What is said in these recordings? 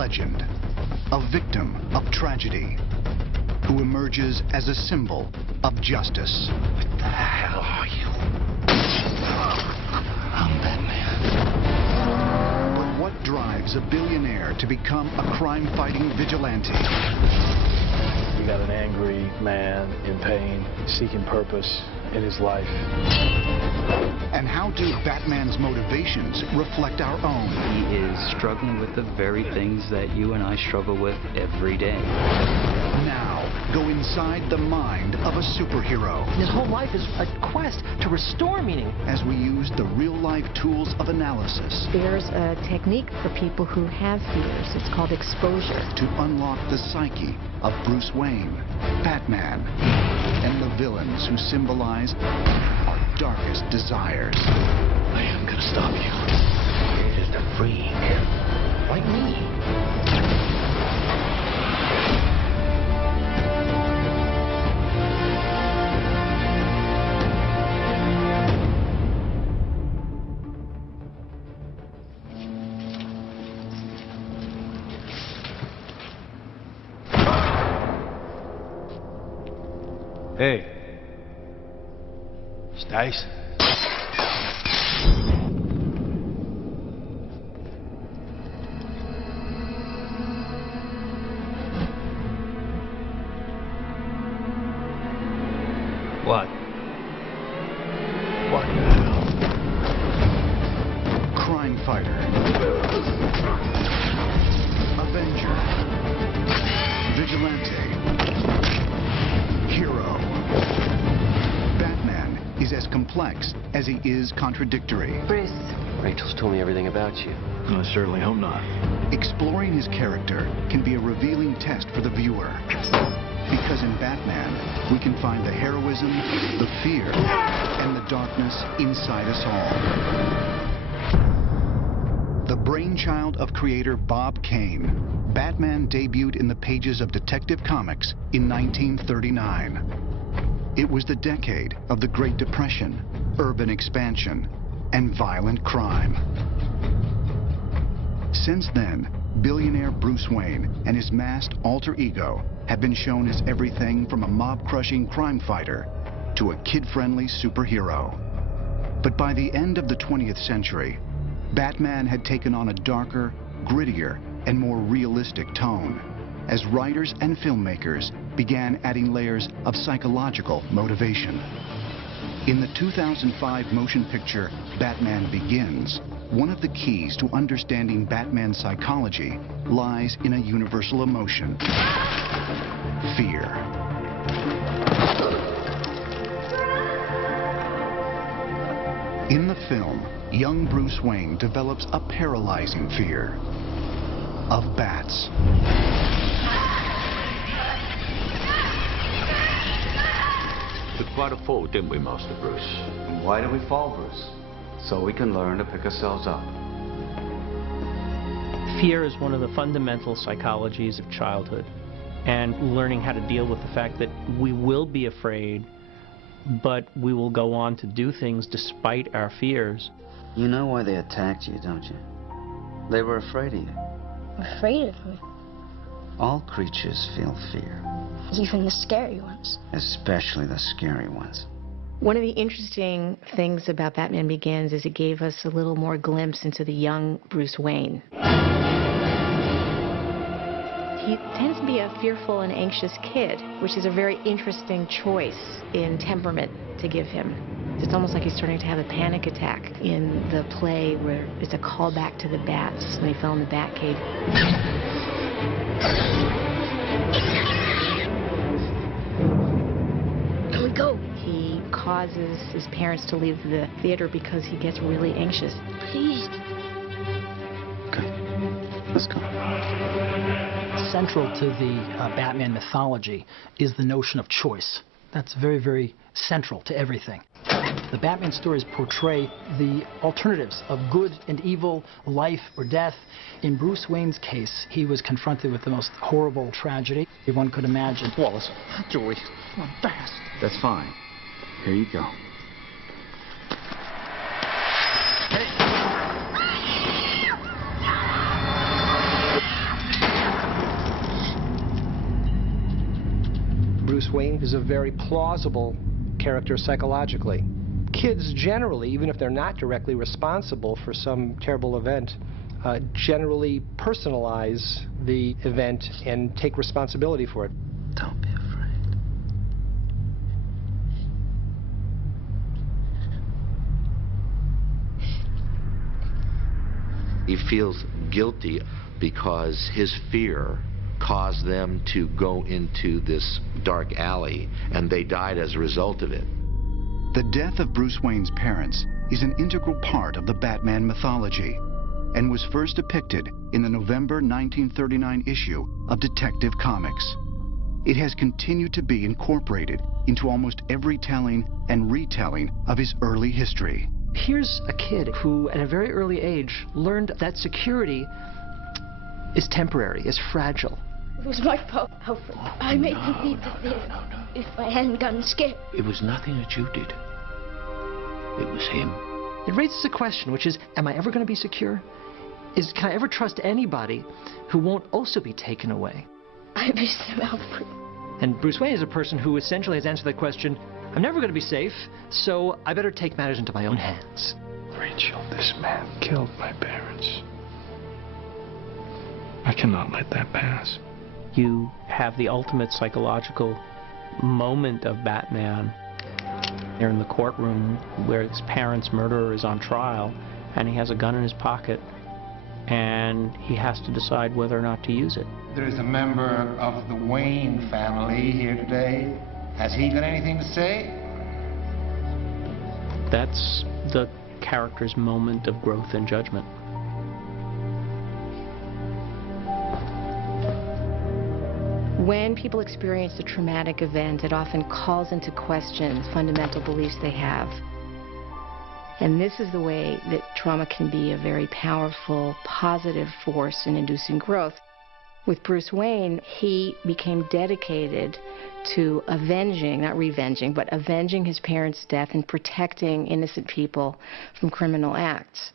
legend, a victim of tragedy, who emerges as a symbol of justice. What the hell are you? I'm Batman. But what drives a billionaire to become a crime-fighting vigilante? We got an angry man in pain, seeking purpose in his life. And how do Batman's motivations reflect our own? He is struggling with the very things that you and I struggle with every day. Now, go inside the mind of a superhero. His whole life is a quest to restore meaning. As we use the real-life tools of analysis. There's a technique for people who have fears. It's called exposure. To unlock the psyche of Bruce Wayne, Batman, and the villains who symbolize our darkest desires. I am gonna stop you. You're just a freak. Like me. Hey. Stace. What? What? Crime fighter. Avenger. Vigilante. Hero. Batman is as complex as he is contradictory. Bruce. Rachel's told me everything about you. I certainly hope not. Exploring his character can be a revealing test for the viewer. Because in Batman, we can find the heroism, the fear, and the darkness inside us all. The brainchild of creator Bob Kane, Batman debuted in the pages of Detective Comics in 1939. It was the decade of the Great Depression, urban expansion, and violent crime. Since then, billionaire Bruce Wayne and his masked alter ego have been shown as everything from a mob-crushing crime fighter to a kid-friendly superhero. But by the end of the 20th century, Batman had taken on a darker, grittier, and more realistic tone, as writers and filmmakers began adding layers of psychological motivation. In the 2005 motion picture Batman Begins, one of the keys to understanding Batman's psychology lies in a universal emotion: fear. In the film, young Bruce Wayne develops a paralyzing fear of bats. Took quite a fall, didn't we, Master Bruce? And why do we fall, Bruce? So we can learn to pick ourselves up. Fear is one of the fundamental psychologies of childhood, and learning how to deal with the fact that we will be afraid, but we will go on to do things despite our fears. You know why they attacked you, don't you? They were afraid of you. Afraid of me? All creatures feel fear. Even the scary ones. Especially the scary ones. One of the interesting things about Batman Begins is it gave us a little more glimpse into the young Bruce Wayne. He tends to be a fearful and anxious kid, which is a very interesting choice in temperament to give him. It's almost like he's starting to have a panic attack in the play where it's a callback to the bats when he fell in the Batcave. Can we go? He causes his parents to leave the theater because he gets really anxious. Please. Okay, let's go. Central to the Batman mythology is the notion of choice. That's very, very central to everything. The Batman stories portray the alternatives of good and evil, life or death. In Bruce Wayne's case, he was confronted with the most horrible tragedy one could imagine. Wallace, Joey, come on, fast. that's fine. Here you go. Bruce Wayne is a very plausible character psychologically. Kids generally, even if they're not directly responsible for some terrible event, generally personalize the event and take responsibility for it. Don't be afraid. He feels guilty because his fear caused them to go into this dark alley, and they died as a result of it. The death of Bruce Wayne's parents is an integral part of the Batman mythology and was first depicted in the November 1939 issue of Detective Comics. It has continued to be incorporated into almost every telling and retelling of his early history. Here's a kid who, at a very early age, learned that security is temporary, is fragile. It was my fault, Alfred. I made him leave the theater. If I hadn't gotten scared. It was nothing that you did. It was him. It raises a question, which is, am I ever going to be secure? Can I ever trust anybody who won't also be taken away? I miss him, Alfred. And Bruce Wayne is a person who essentially has answered that question, I'm never going to be safe, so I better take matters into my own hands. Rachel, this man killed my parents. I cannot let that pass. You have the ultimate psychological moment of Batman. They're in the courtroom where his parents' murderer is on trial, and he has a gun in his pocket, and he has to decide whether or not to use it. There is a member of the Wayne family here today. Has he got anything to say? That's the character's moment of growth and judgment. When people experience a traumatic event, it often calls into question fundamental beliefs they have. And this is the way that trauma can be a very powerful, positive force in inducing growth. With Bruce Wayne, he became dedicated to avenging, not revenging, but avenging his parents' death and protecting innocent people from criminal acts.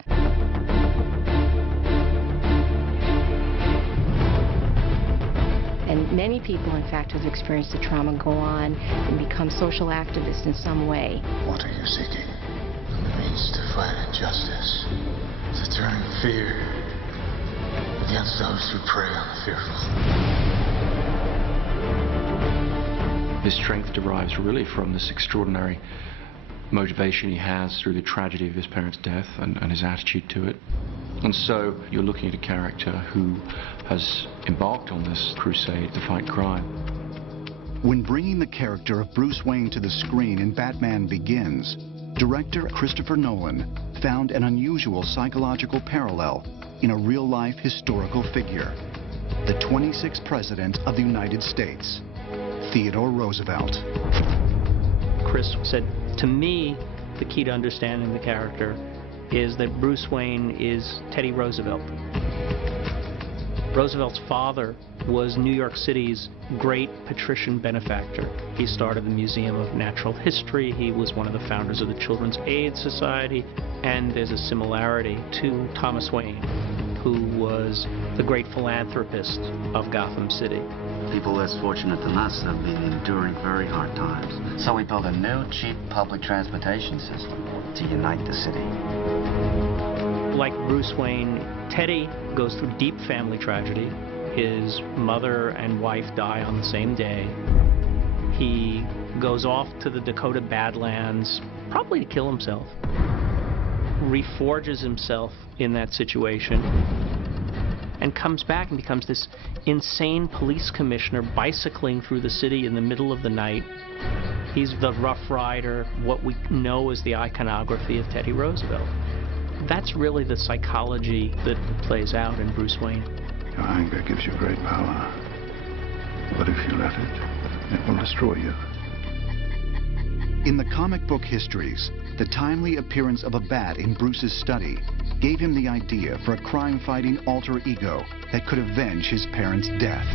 And many people, in fact, who've experienced the trauma go on and become social activists in some way. What are you seeking? The means to fight injustice, to turn fear against those who prey on the fearful. His strength derives really from this extraordinary motivation he has through the tragedy of his parents' death and his attitude to it. And so you're looking at a character who has embarked on this crusade to fight crime. When bringing the character of Bruce Wayne to the screen in Batman Begins, director Christopher Nolan found an unusual psychological parallel in a real-life historical figure, the 26th President of the United States, Theodore Roosevelt. Chris said, to me, the key to understanding the character is that Bruce Wayne is Teddy Roosevelt. Roosevelt's father was New York City's great patrician benefactor. He started the Museum of Natural History. He was one of the founders of the Children's Aid Society. And there's a similarity to Thomas Wayne, who was the great philanthropist of Gotham City. People less fortunate than us have been enduring very hard times. So we built a new, cheap public transportation system to unite the city. Like Bruce Wayne, Teddy goes through deep family tragedy. His mother and wife die on the same day. He goes off to the Dakota Badlands, probably to kill himself. Reforges himself in that situation and comes back and becomes this insane police commissioner bicycling through the city in the middle of the night. He's the Rough Rider, what we know as the iconography of Teddy Roosevelt. That's really the psychology that plays out in Bruce Wayne. Your anger gives you great power, but if you let it, it will destroy you. In the comic book histories, the timely appearance of a bat in Bruce's study gave him the idea for a crime-fighting alter ego that could avenge his parents' death.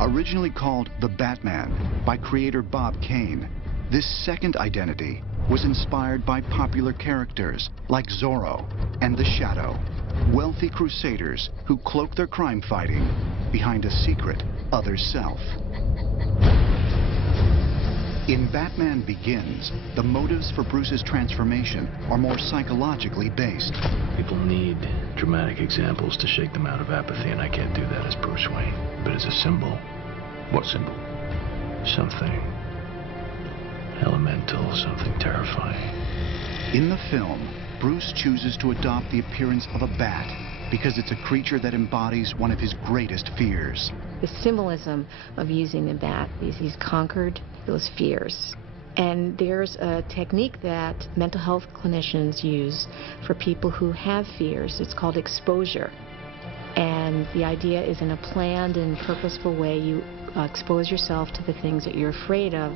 Originally called the Batman by creator Bob Kane, this second identity was inspired by popular characters like Zorro and the Shadow, wealthy crusaders who cloak their crime fighting behind a secret other self. In Batman Begins, the motives for Bruce's transformation are more psychologically based. People need dramatic examples to shake them out of apathy, and I can't do that as Bruce Wayne. But as a symbol, what symbol? Something elemental, something terrifying. In the film, Bruce chooses to adopt the appearance of a bat because it's a creature that embodies one of his greatest fears. The symbolism of using the bat is he's conquered those fears. And there's a technique that mental health clinicians use for people who have fears. It's called exposure. And the idea is in a planned and purposeful way, you expose yourself to the things that you're afraid of.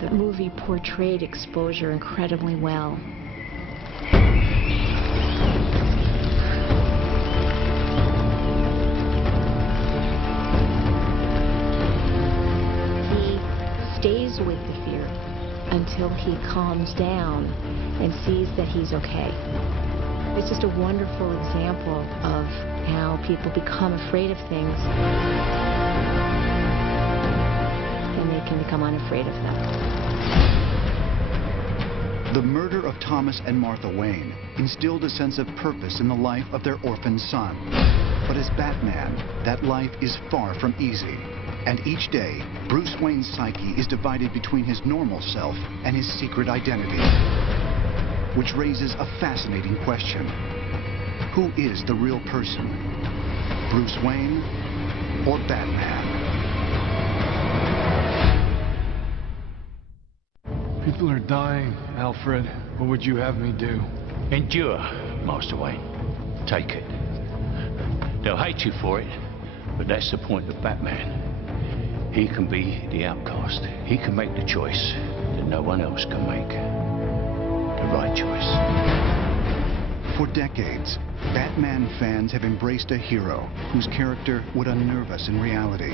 The movie portrayed exposure incredibly well. Stays with the fear until he calms down and sees that he's okay. It's just a wonderful example of how people become afraid of things and they can become unafraid of them. The murder of Thomas and Martha Wayne instilled a sense of purpose in the life of their orphan son. But as Batman, that life is far from easy. And each day, Bruce Wayne's psyche is divided between his normal self and his secret identity, which raises a fascinating question. Who is the real person? Bruce Wayne or Batman? People are dying, Alfred. What would you have me do? Endure, Master Wayne. Take it. They'll hate you for it, but that's the point of Batman. He can be the outcast. He can make the choice that no one else can make. The right choice. For decades, Batman fans have embraced a hero whose character would unnerve us in reality.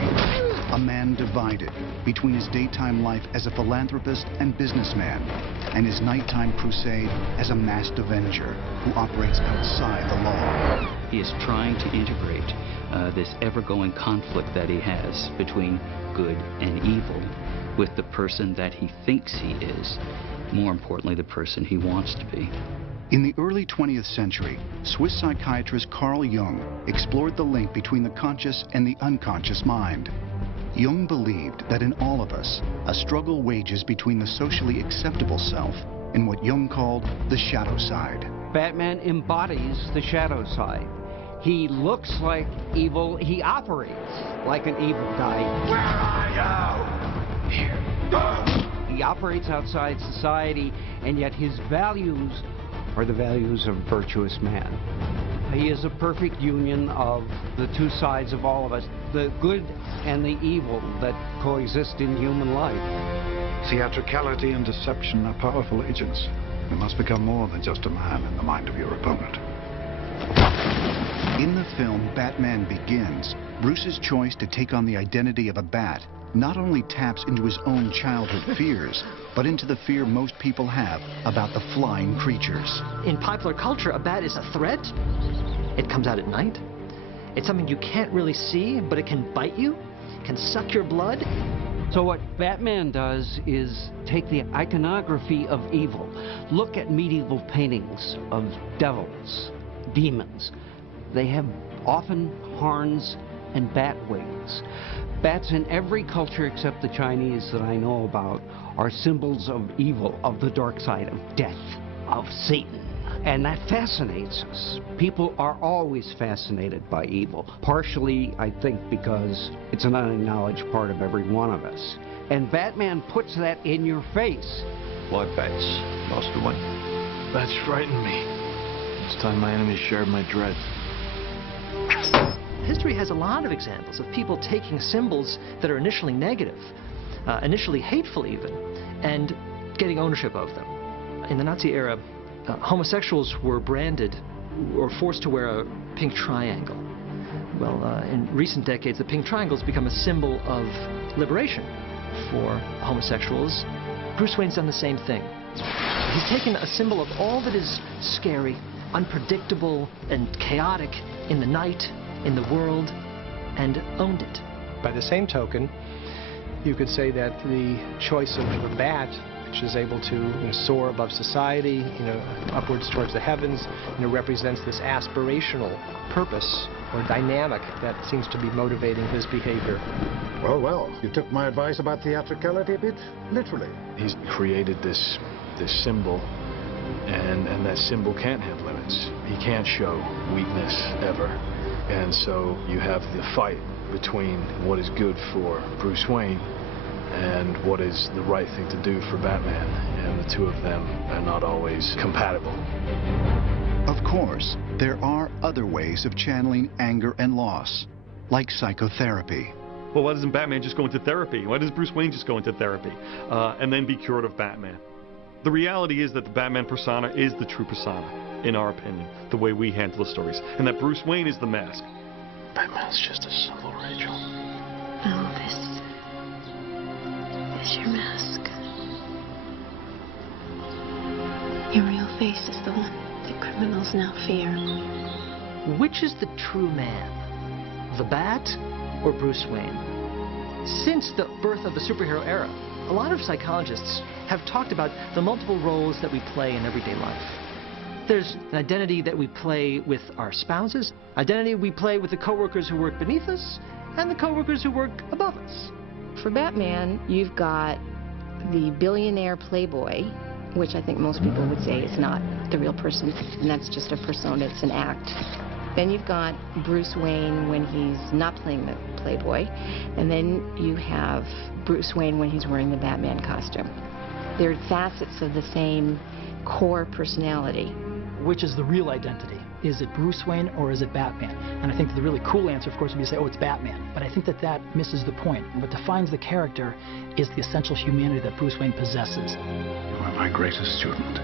A man divided between his daytime life as a philanthropist and businessman and his nighttime crusade as a masked avenger who operates outside the law. He is trying to integrate this ever-going conflict that he has between good and evil with the person that he thinks he is, more importantly, the person he wants to be. In the early 20th century, Swiss psychiatrist Carl Jung explored the link between the conscious and the unconscious mind. Jung believed that in all of us, a struggle wages between the socially acceptable self and what Jung called the shadow side. Batman embodies the shadow side. He looks like evil. He operates like an evil guy. Where are you? Here. He operates outside society, and yet his values are the values of a virtuous man. He is a perfect union of the two sides of all of us, the good and the evil that coexist in human life. Theatricality and deception are powerful agents. You must become more than just a man in the mind of your opponent. In the film Batman Begins, Bruce's choice to take on the identity of a bat not only taps into his own childhood fears, but into the fear most people have about the flying creatures. In popular culture, a bat is a threat. It comes out at night. It's something you can't really see, but it can bite you, can suck your blood. So what Batman does is take the iconography of evil. Look at medieval paintings of devils, demons. They have often horns and bat wings. Bats in every culture except the Chinese that I know about are symbols of evil, of the dark side, of death, of Satan. And that fascinates us. People are always fascinated by evil. Partially, I think, because it's an unacknowledged part of every one of us. And Batman puts that in your face. Why bats, Master Wayne? Bats frighten me. It's time my enemies shared my dread. History has a lot of examples of people taking symbols that are initially negative, initially hateful even, and getting ownership of them. In the Nazi era, homosexuals were branded or forced to wear a pink triangle. Well, in recent decades, the pink triangle has become a symbol of liberation for homosexuals. Bruce Wayne's done the same thing. He's taken a symbol of all that is scary, unpredictable, and chaotic in the night, in the world, and owned it. By the same token, You could say that the choice of the bat, which is able to soar above society, upwards towards the heavens, represents this aspirational purpose or dynamic that seems to be motivating his behavior. Well, well, you took my advice about theatricality a bit literally. He's created this symbol, and that symbol can't have limits. He can't show weakness ever. And so you have the fight between what is good for Bruce Wayne and what is the right thing to do for Batman, and the two of them are not always compatible. Of course, there are other ways of channeling anger and loss, like psychotherapy. Well, why doesn't Batman just go into therapy? Why does Bruce Wayne just go into therapy and then be cured of Batman? The reality is that the Batman persona is the true persona, in our opinion, the way we handle the stories, and that Bruce Wayne is the mask. Batman's just a symbol, Rachel. Oh, this is your mask. Your real face is the one that criminals now fear. Which is the true man? The Bat or Bruce Wayne? Since the birth of the superhero era, a lot of psychologists have talked about the multiple roles that we play in everyday life. There's an identity that we play with our spouses, identity we play with the coworkers who work beneath us, and the coworkers who work above us. For Batman, you've got the billionaire playboy, which I think most people would say is not the real person, and that's just a persona, it's an act. Then you've got Bruce Wayne when he's not playing the playboy, and then you have Bruce Wayne when he's wearing the Batman costume. They're facets of the same core personality. Which is the real identity? Is it Bruce Wayne or is it Batman? And I think that the really cool answer, of course, would be to say, oh, it's Batman. But I think that that misses the point. What defines the character is the essential humanity that Bruce Wayne possesses. You are my greatest student.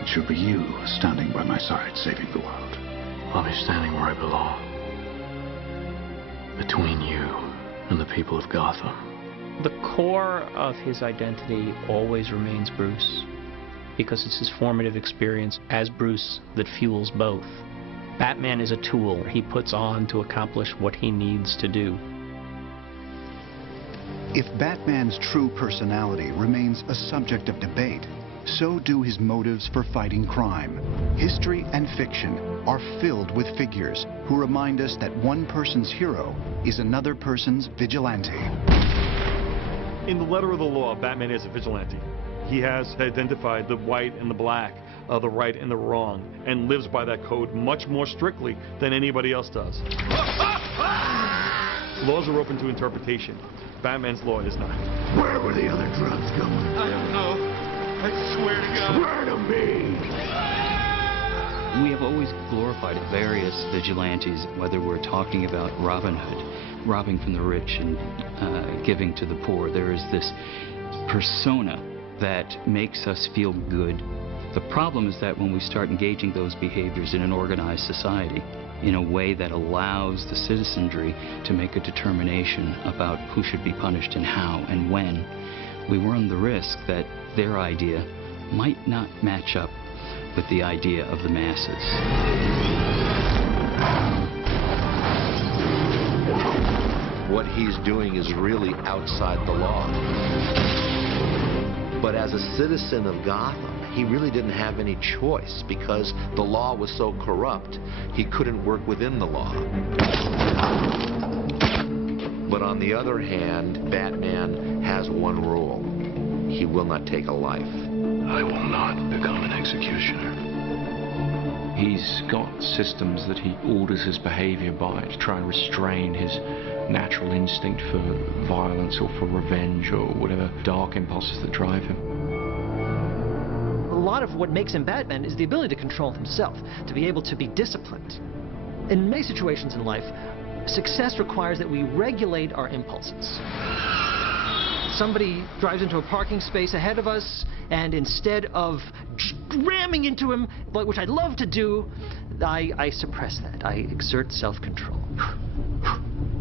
It should be you standing by my side, saving the world. I'll be standing where I belong. Between you and the people of Gotham. The core of his identity always remains Bruce, because it's his formative experience as Bruce that fuels both. Batman is a tool he puts on to accomplish what he needs to do. If Batman's true personality remains a subject of debate, so do his motives for fighting crime. History and fiction are filled with figures who remind us that one person's hero is another person's vigilante. In the letter of the law, Batman is a vigilante. He has identified the white and the black, the right and the wrong, and lives by that code much more strictly than anybody else does. Laws are open to interpretation. Batman's law is not. Where were the other drugs going? I don't know. I swear to God. Swear to me! We have always glorified various vigilantes, whether we're talking about Robin Hood, robbing from the rich and giving to the poor. There is this persona that makes us feel good. The problem is that when we start engaging those behaviors in an organized society, in a way that allows the citizenry to make a determination about who should be punished and how and when, we run the risk that their idea might not match up with the idea of the masses. What he's doing is really outside the law. But as a citizen of Gotham, he really didn't have any choice because the law was so corrupt, he couldn't work within the law. But on the other hand, Batman has one rule. He will not take a life. I will not become an executioner. He's got systems that he orders his behavior by to try and restrain his natural instinct for violence or for revenge or whatever dark impulses that drive him. A lot of what makes him Batman is the ability to control himself, to be able to be disciplined. In many situations in life, success requires that we regulate our impulses. Somebody drives into a parking space ahead of us, and instead of ramming into him, which I'd love to do, I suppress that. I exert self-control.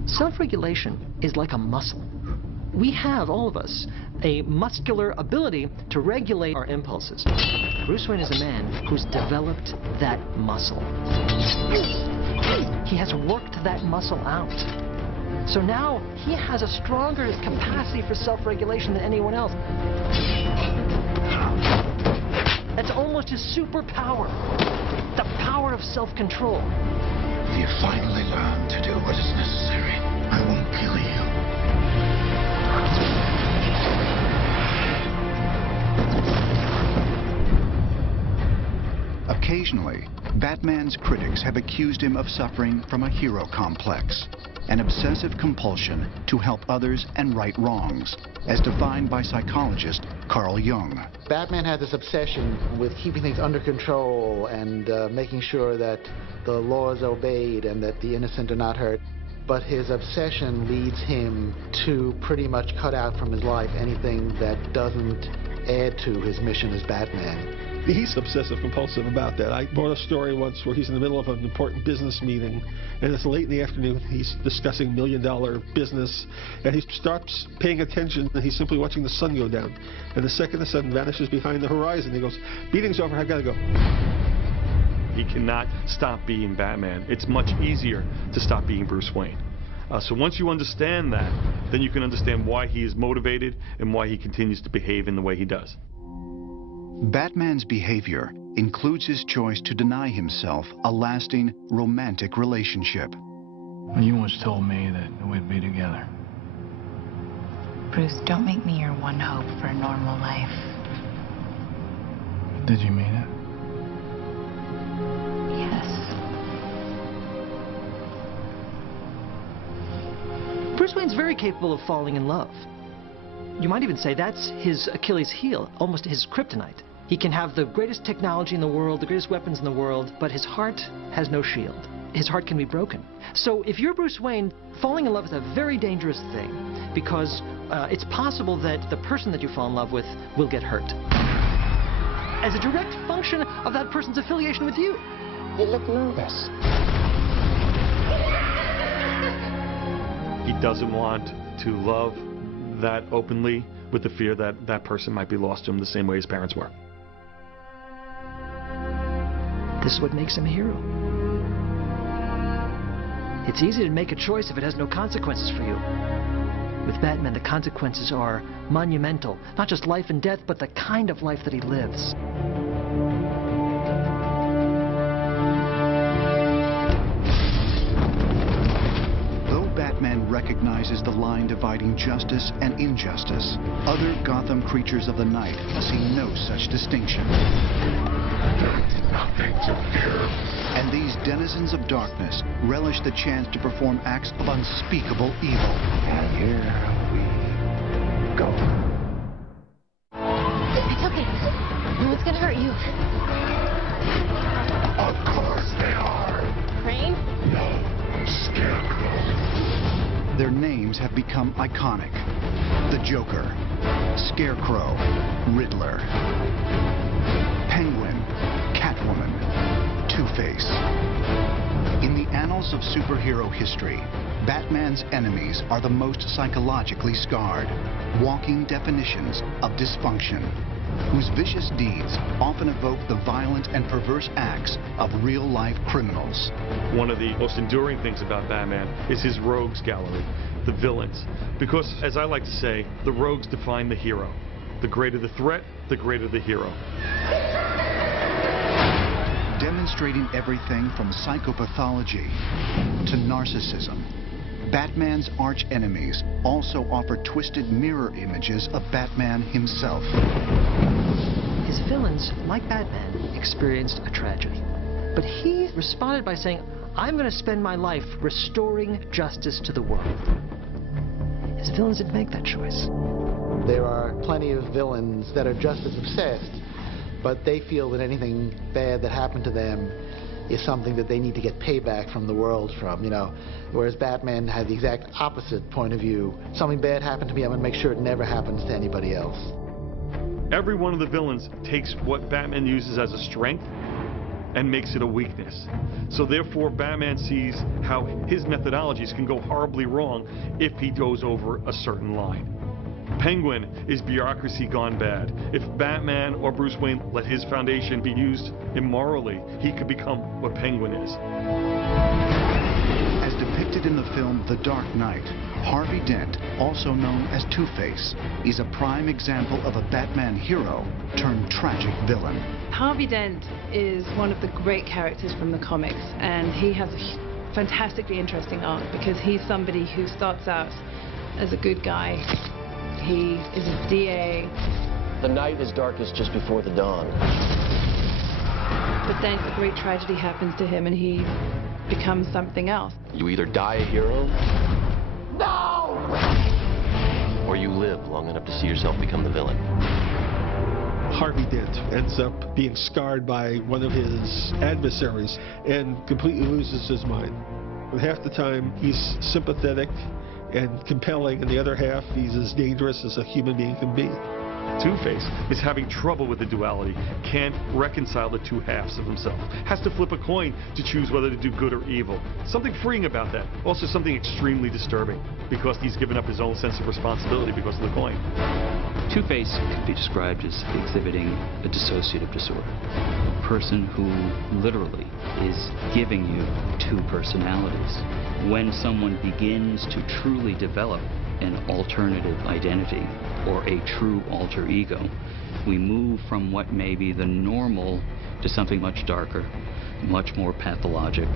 Self-regulation is like a muscle. We have, all of us, a muscular ability to regulate our impulses. Bruce Wayne is a man who's developed that muscle. He has worked that muscle out. So now he has a stronger capacity for self-regulation than anyone else. That's almost his superpower, the power of self-control. You finally learned to do what is necessary. I won't kill you. Occasionally, Batman's critics have accused him of suffering from a hero complex, an obsessive compulsion to help others and right wrongs, as defined by psychologist Carl Jung. Batman had this obsession with keeping things under control and making sure that the law is obeyed and that the innocent are not hurt. But his obsession leads him to pretty much cut out from his life anything that doesn't add to his mission as Batman. He's obsessive compulsive about that. I bought a story once where he's in the middle of an important business meeting, and it's late in the afternoon. He's discussing $1 million business, and he stops paying attention, and he's simply watching the sun go down. And the second the sun vanishes behind the horizon, he goes, "Meeting's over, I gotta go." He cannot stop being Batman. It's much easier to stop being Bruce Wayne. So once you understand that, then you can understand why he is motivated and why he continues to behave in the way he does. Batman's behavior includes his choice to deny himself a lasting romantic relationship. You once told me that we'd be together. Bruce, don't make me your one hope for a normal life. Did you mean it? Yes. Bruce Wayne's very capable of falling in love. You might even say that's his Achilles heel, almost his kryptonite. He can have the greatest technology in the world, the greatest weapons in the world, but his heart has no shield. His heart can be broken. So if you're Bruce Wayne, falling in love is a very dangerous thing because it's possible that the person that you fall in love with will get hurt as a direct function of that person's affiliation with you. You look nervous. He doesn't want to love that openly with the fear that that person might be lost to him the same way his parents were. This is what makes him a hero. It's easy to make a choice if it has no consequences for you. With Batman, the consequences are monumental. Not just life and death, but the kind of life that he lives. Batman recognizes the line dividing justice and injustice. Other Gotham creatures of the night see no such distinction. Nothing to fear. And these denizens of darkness relish the chance to perform acts of unspeakable evil. And here we go. It's okay. No one's gonna hurt you. Of course they are. Rain? No, Scarecrow. Their names have become iconic. The Joker, Scarecrow, Riddler, Penguin, Catwoman, Two-Face. In the annals of superhero history, Batman's enemies are the most psychologically scarred, walking definitions of dysfunction, whose vicious deeds often evoke the violent and perverse acts of real-life criminals. One of the most enduring things about Batman is his rogues gallery, the villains. Because, as I like to say, the rogues define the hero. The greater the threat, the greater the hero. Demonstrating everything from psychopathology to narcissism, Batman's arch-enemies also offer twisted mirror images of Batman himself. His villains, like Batman, experienced a tragedy. But he responded by saying, I'm going to spend my life restoring justice to the world. His villains didn't make that choice. There are plenty of villains that are just as obsessed, but they feel that anything bad that happened to them is something that they need to get payback from the world from, you know. Whereas Batman had the exact opposite point of view. Something bad happened to me, I'm going to make sure it never happens to anybody else. Every one of the villains takes what Batman uses as a strength and makes it a weakness. So therefore, Batman sees how his methodologies can go horribly wrong if he goes over a certain line. Penguin is bureaucracy gone bad. If Batman or Bruce Wayne let his foundation be used immorally, he could become what Penguin is. As depicted Depicted in the film The Dark Knight, Harvey Dent, also known as Two-Face, is a prime example of a Batman hero turned tragic villain. Harvey Dent is one of the great characters from the comics, and he has a fantastically interesting arc because he's somebody who starts out as a good guy. He is a DA. The night is darkest just before the dawn. But then a great tragedy happens to him and he becomes something else. You either die a hero, no! Or you live long enough to see yourself become the villain. Harvey Dent ends up being scarred by one of his adversaries and completely loses his mind. And half the time he's sympathetic and compelling, and the other half he's as dangerous as a human being can be. Two-Face is having trouble with the duality, can't reconcile the two halves of himself, has to flip a coin to choose whether to do good or evil. Something freeing about that, also something extremely disturbing, because he's given up his own sense of responsibility because of the coin. Two-Face can be described as exhibiting a dissociative disorder. A person who literally is giving you two personalities. When someone begins to truly develop an alternative identity or a true alter ego, we move from what may be the normal to something much darker, much more pathologic,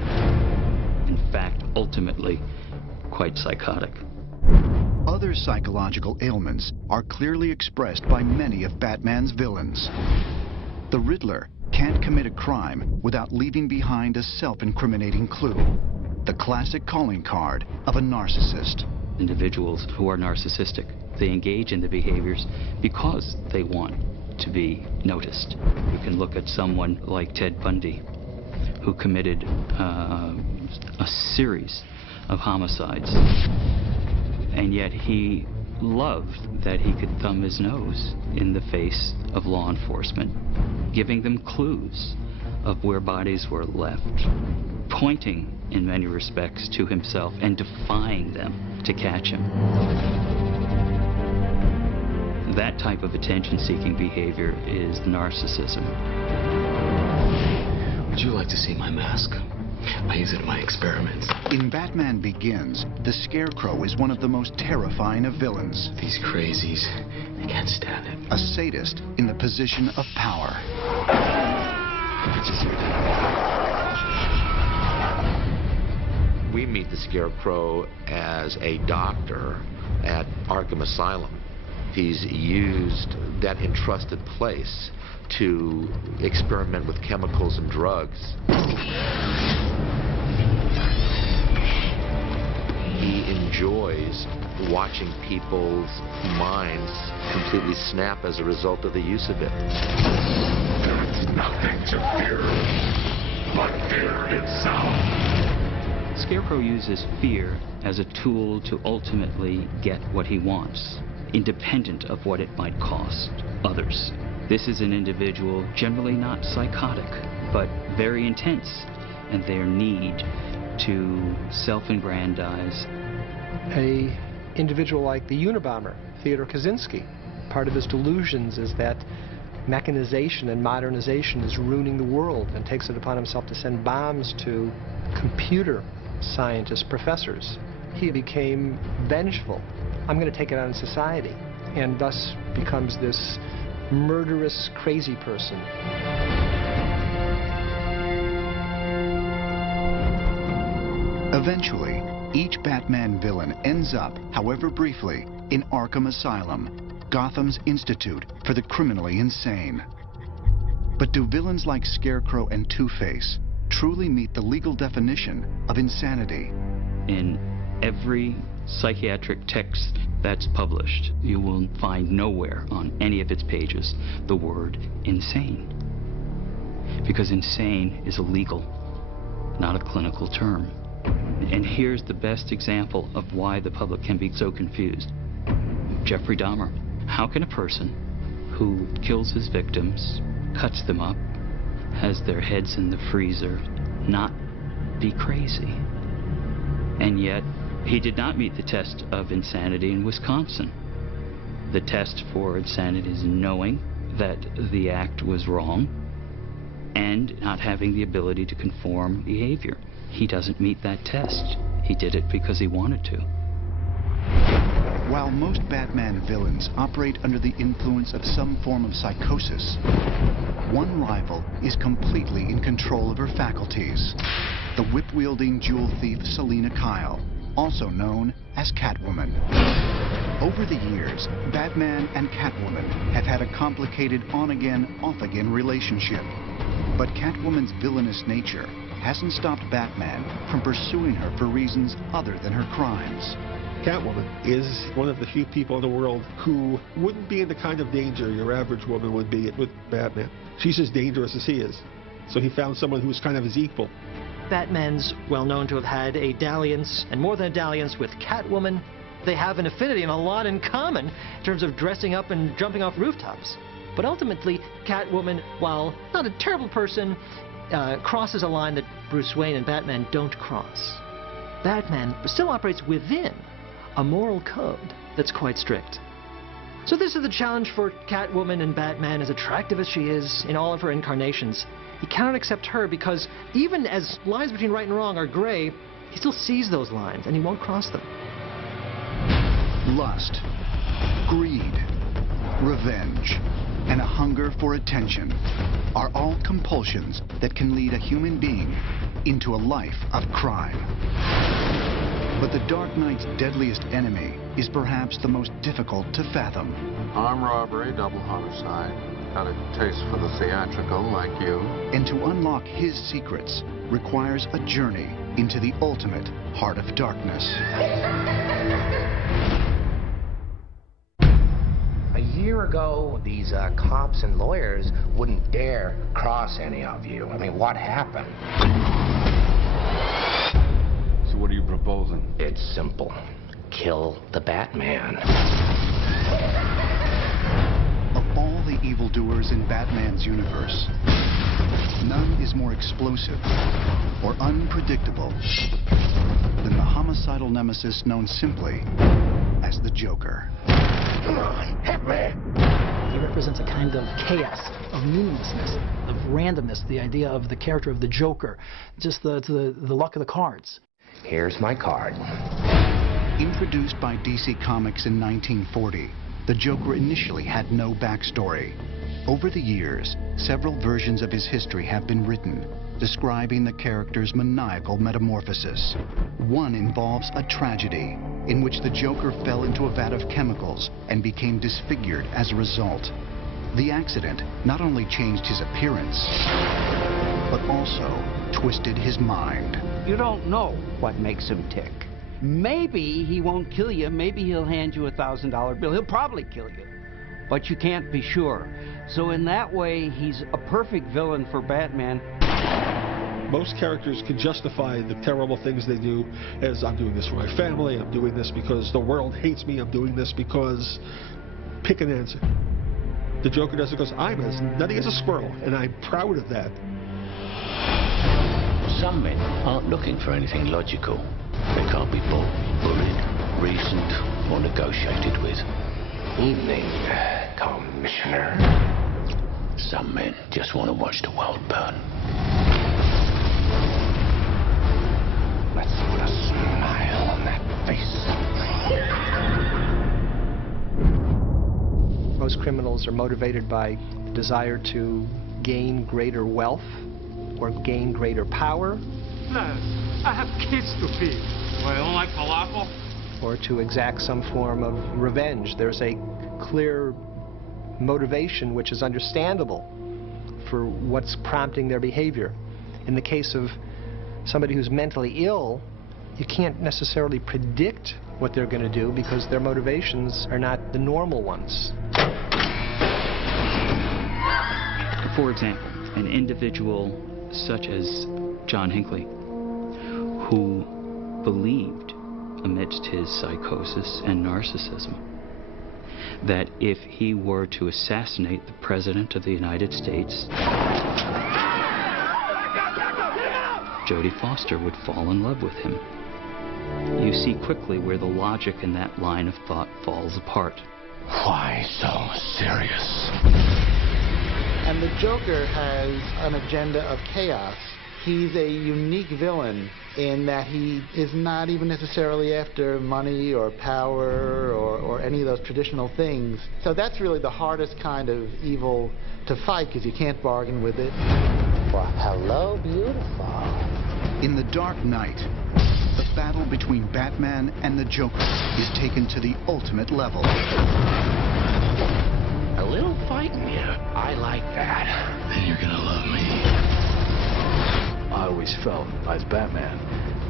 in fact, ultimately, quite psychotic. Other psychological ailments are clearly expressed by many of Batman's villains. The Riddler can't commit a crime without leaving behind a self-incriminating clue, the classic calling card of a narcissist. Individuals who are narcissistic, they engage in the behaviors because they want to be noticed. You can look at someone like Ted Bundy, who committed a series of homicides, and yet he loved that he could thumb his nose in the face of law enforcement, giving them clues of where bodies were left, pointing in many respects to himself and defying them to catch him. That type of attention-seeking behavior is narcissism. Would you like to see my mask? I use it in my experiments. In Batman Begins, the Scarecrow is one of the most terrifying of villains. These crazies, I can't stand it. A sadist in the position of power. We meet the Scarecrow as a doctor at Arkham Asylum. He's used that entrusted place to experiment with chemicals and drugs. He enjoys watching people's minds completely snap as a result of the use of it. There's nothing to fear but fear itself. Scarecrow uses fear as a tool to ultimately get what he wants, independent of what it might cost others. This is an individual generally not psychotic, but very intense in their need to self-aggrandize. A individual like the Unabomber, Theodore Kaczynski, part of his delusions is that mechanization and modernization is ruining the world, and takes it upon himself to send bombs to computer scientists, professors. He became vengeful. I'm going to take it out on society, and thus becomes this murderous, crazy person. Eventually, each Batman villain ends up, however briefly, in Arkham Asylum, Gotham's institute for the criminally insane. But do villains like Scarecrow and Two-Face truly meet the legal definition of insanity? In every psychiatric text that's published, you will find nowhere on any of its pages the word insane. Because insane is a legal, not a clinical term. And here's the best example of why the public can be so confused. Jeffrey Dahmer. How can a person who kills his victims, cuts them up, has their heads in the freezer, not be crazy? And yet, he did not meet the test of insanity in Wisconsin. The test for insanity is knowing that the act was wrong and not having the ability to conform behavior. He doesn't meet that test. He did it because he wanted to. While most Batman villains operate under the influence of some form of psychosis, one rival is completely in control of her faculties. The whip-wielding jewel thief Selina Kyle, also known as Catwoman. Over the years, Batman and Catwoman have had a complicated on-again, off-again relationship. But Catwoman's villainous nature hasn't stopped Batman from pursuing her for reasons other than her crimes. Catwoman is one of the few people in the world who wouldn't be in the kind of danger your average woman would be with Batman. She's as dangerous as he is. So he found someone who's kind of his equal. Batman's well known to have had a dalliance, and more than a dalliance, with Catwoman. They have an affinity and a lot in common in terms of dressing up and jumping off rooftops. But ultimately, Catwoman, while not a terrible person, crosses a line that Bruce Wayne and Batman don't cross. Batman still operates within a moral code that's quite strict. So this is the challenge for Catwoman and Batman, as attractive as she is in all of her incarnations. He cannot accept her because even as lines between right and wrong are gray, he still sees those lines and he won't cross them. Lust, greed, revenge, and a hunger for attention are all compulsions that can lead a human being into a life of crime. But the Dark Knight's deadliest enemy is perhaps the most difficult to fathom. Armed robbery, double homicide. Got a taste for the theatrical like you. And to unlock his secrets requires a journey into the ultimate heart of darkness. A year ago, these cops and lawyers wouldn't dare cross any of you. I mean, what happened? So what are you proposing? It's simple. Kill the Batman. Of all the evildoers in Batman's universe, none is more explosive or unpredictable than the homicidal nemesis known simply as the Joker. Hit me! He represents a kind of chaos, of meaninglessness, of randomness, the idea of the character of the Joker, just the luck of the cards. Here's my card. Introduced by DC Comics in 1940, the Joker initially had no backstory. Over the years, several versions of his history have been written, describing the character's maniacal metamorphosis. One involves a tragedy, in which the Joker fell into a vat of chemicals and became disfigured as a result. The accident not only changed his appearance, but also twisted his mind. You don't know what makes him tick. Maybe he won't kill you. Maybe he'll hand you a $1,000 bill. He'll probably kill you. But you can't be sure. So in that way, he's a perfect villain for Batman. Most characters can justify the terrible things they do as, I'm doing this for my family, I'm doing this because the world hates me, I'm doing this because... Pick an answer. The Joker does it because I'm as nutty as a squirrel, and I'm proud of that. Some men aren't looking for anything logical. They can't be bought, bullied, reasoned, or negotiated with. Evening, Commissioner. Some men just want to watch the world burn. Let's put a smile on that face. Most criminals are motivated by the desire to gain greater wealth or gain greater power. Lad, I have kids to feed. Well, you don't like falafel? Or to exact some form of revenge. There's a clear motivation which is understandable for what's prompting their behavior. In the case of somebody who's mentally ill, you can't necessarily predict what they're going to do because their motivations are not the normal ones. For example, an individual such as John Hinckley, who believed amidst his psychosis and narcissism that if he were to assassinate the President of the United States, Jodie Foster would fall in love with him. You see quickly where the logic in that line of thought falls apart. Why so serious? And the Joker has an agenda of chaos. He's a unique villain in that he is not even necessarily after money or power or any of those traditional things. So that's really the hardest kind of evil to fight, because you can't bargain with it. Well, hello, beautiful. In The Dark Knight, the battle between Batman and the Joker is taken to the ultimate level. A little fighting here. I like that. Then you're gonna love me. I always felt, as Batman,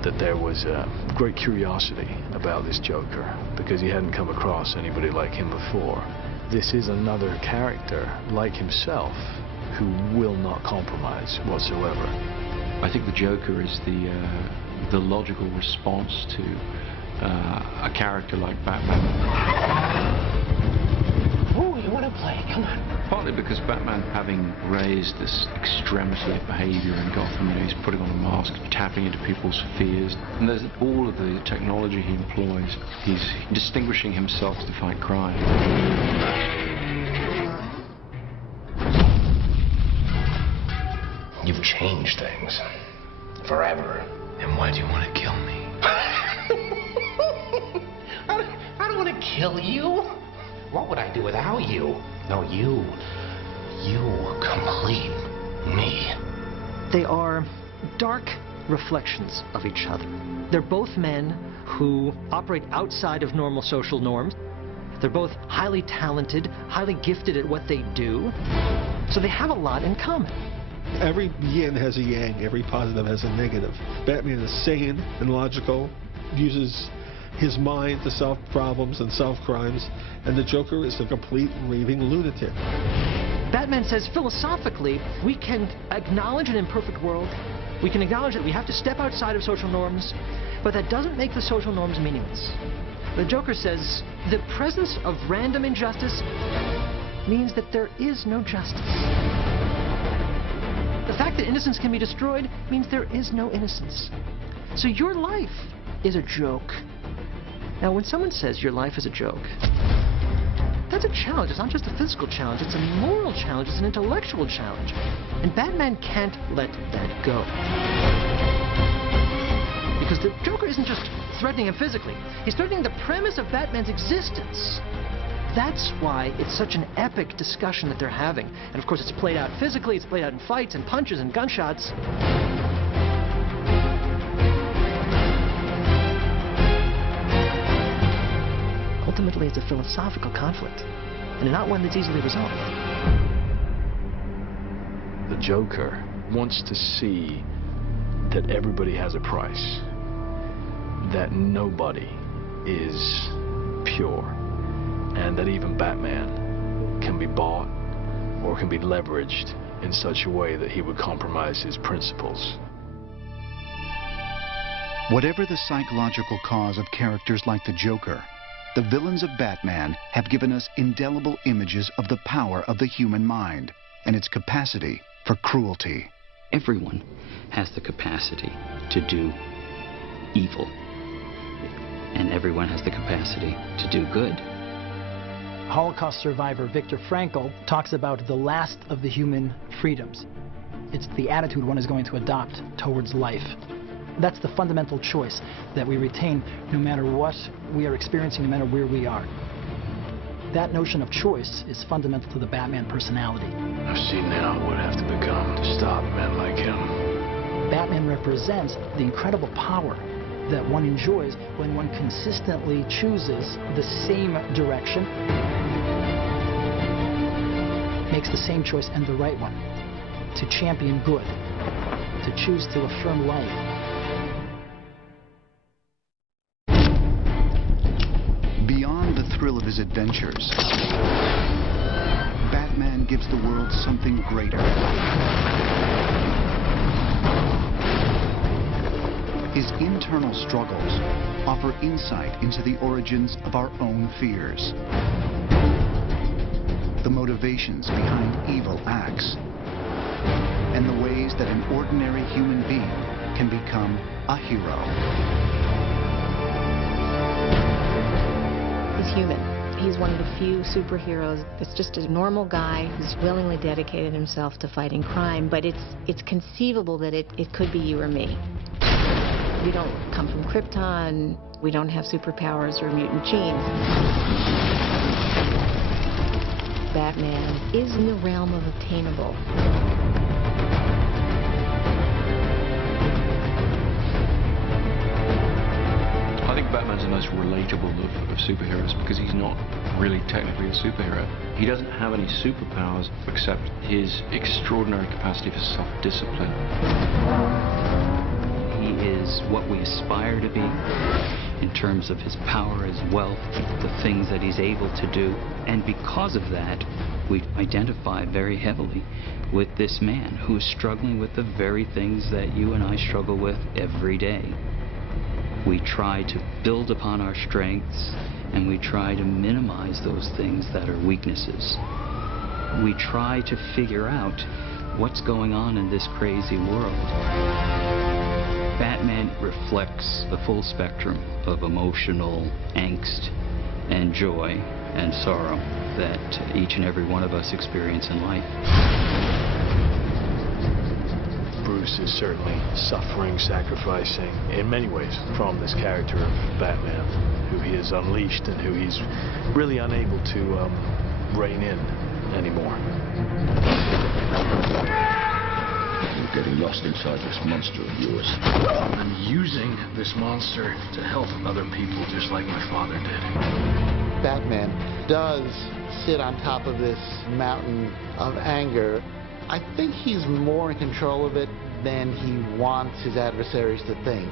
that there was a great curiosity about this Joker, because he hadn't come across anybody like him before. This is another character, like himself, who will not compromise whatsoever. I think the Joker is the logical response to a character like Batman. Ooh, you want to play? Come on. Partly because Batman, having raised this extremity of behavior in Gotham, he's putting on a mask, tapping into people's fears. And there's all of the technology he employs. He's distinguishing himself to fight crime. You've changed things. Forever. And why do you want to kill me? I don't want to kill you. What would I do without you? No, you complete me. They are dark reflections of each other. They're both men who operate outside of normal social norms. They're both highly talented, highly gifted at what they do. So they have a lot in common. Every yin has a yang, every positive has a negative. Batman is sane and logical, uses his mind to solve problems and solve crimes, and the Joker is a complete raving lunatic. Batman says philosophically, we can acknowledge an imperfect world, we can acknowledge that we have to step outside of social norms, but that doesn't make the social norms meaningless. The Joker says the presence of random injustice means that there is no justice. The fact that innocence can be destroyed means there is no innocence. So your life is a joke. Now, when someone says your life is a joke, that's a challenge. It's not just a physical challenge, it's a moral challenge, it's an intellectual challenge. And Batman can't let that go. Because the Joker isn't just threatening him physically, he's threatening the premise of Batman's existence. That's why it's such an epic discussion that they're having. And of course, it's played out physically, it's played out in fights and punches and gunshots. Ultimately, it's a philosophical conflict, and not one that's easily resolved. The Joker wants to see that everybody has a price, that nobody is pure, and that even Batman can be bought or can be leveraged in such a way that he would compromise his principles. Whatever the psychological cause of characters like the Joker, the villains of Batman have given us indelible images of the power of the human mind and its capacity for cruelty. Everyone has the capacity to do evil, and everyone has the capacity to do good. Holocaust survivor Viktor Frankl talks about the last of the human freedoms. It's the attitude one is going to adopt towards life. That's the fundamental choice that we retain no matter what we are experiencing, no matter where we are. That notion of choice is fundamental to the Batman personality. I've seen now what I have to become to stop men like him. Batman represents the incredible power that one enjoys when one consistently chooses the same direction, makes the same choice and the right one, to champion good, to choose to affirm life. Beyond the thrill of his adventures, Batman gives the world something greater. His internal struggles offer insight into the origins of our own fears, the motivations behind evil acts, and the ways that an ordinary human being can become a hero. He's human. He's one of the few superheroes that's just a normal guy who's willingly dedicated himself to fighting crime, but it's conceivable that it could be you or me. We don't come from Krypton. We don't have superpowers or mutant genes. Batman is in the realm of obtainable. I think Batman's the most relatable of superheroes because he's not really technically a superhero. He doesn't have any superpowers except his extraordinary capacity for self-discipline. He is what we aspire to be in terms of his power, his wealth, the things that he's able to do. And because of that, we identify very heavily with this man who is struggling with the very things that you and I struggle with every day. We try to build upon our strengths, and we try to minimize those things that are weaknesses. We try to figure out what's going on in this crazy world. Batman reflects the full spectrum of emotional angst and joy and sorrow that each and every one of us experience in life. Bruce is certainly suffering, sacrificing in many ways from this character of Batman, who he has unleashed and who he's really unable to rein in anymore. You're getting lost inside this monster of yours. I'm using this monster to help other people just like my father did. Batman does sit on top of this mountain of anger. I think he's more in control of it than he wants his adversaries to think.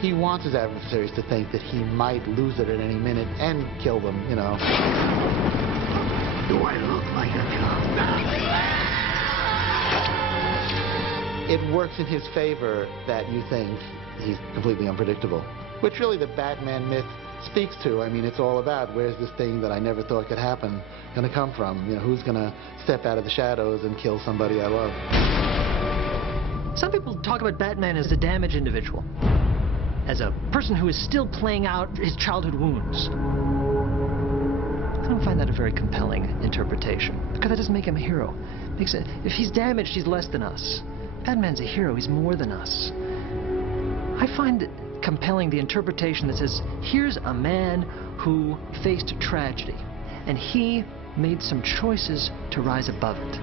He wants his adversaries to think that he might lose it at any minute and kill them, you know. Do I look like a cop? It works in his favor that you think he's completely unpredictable, which really the Batman myth speaks to. I mean, it's all about where's this thing that I never thought could happen going to come from? You know, who's going to step out of the shadows and kill somebody I love? Some people talk about Batman as a damaged individual, as a person who is still playing out his childhood wounds. I don't find that a very compelling interpretation, because that doesn't make him a hero. If he's damaged, he's less than us. Batman's a hero, he's more than us. I find compelling the interpretation that says, here's a man who faced tragedy, and he made some choices to rise above it.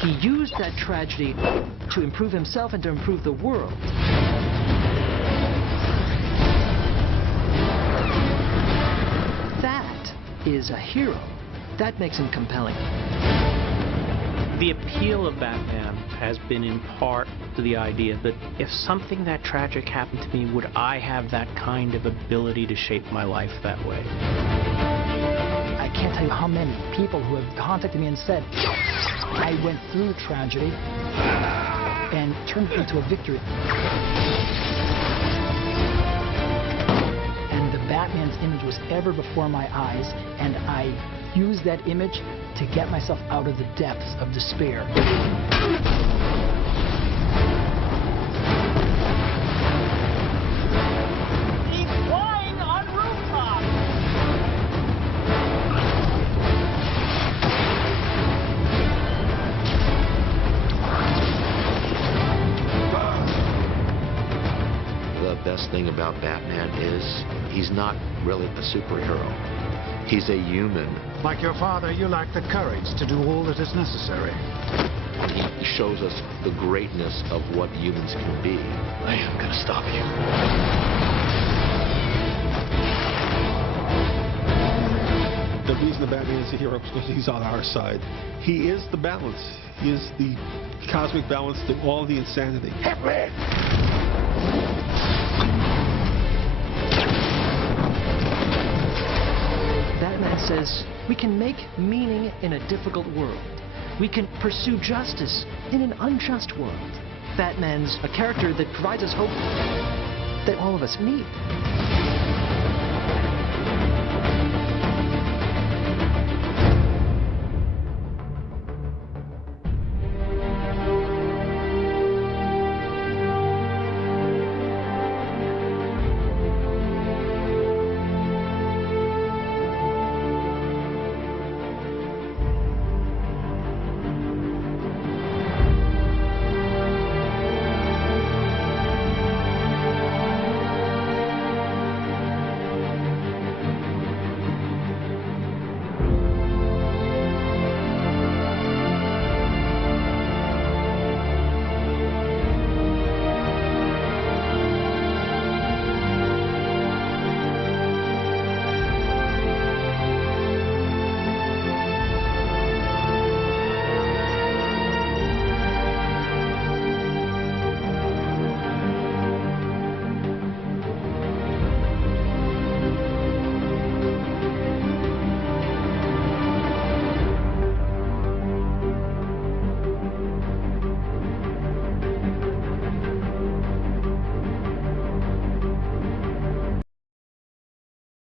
He used that tragedy to improve himself and to improve the world. That is a hero. That makes him compelling. The appeal of Batman has been in part to the idea that if something that tragic happened to me, would I have that kind of ability to shape my life that way? I can't tell you how many people who have contacted me and said, I went through tragedy and turned it into a victory. And the Batman's image was ever before my eyes, and I used that image to get myself out of the depths of despair. He's flying on rooftops! The best thing about Batman is he's not really a superhero. He's a human. Like your father, you lack the courage to do all that is necessary. He shows us the greatness of what humans can be. I am gonna stop you. The reason the Batman is a hero is because he's on our side. He is the balance. He is the cosmic balance to all the insanity. Hit me! Batman says we can make meaning in a difficult world. We can pursue justice in an unjust world. Batman's a character that provides us hope that all of us need.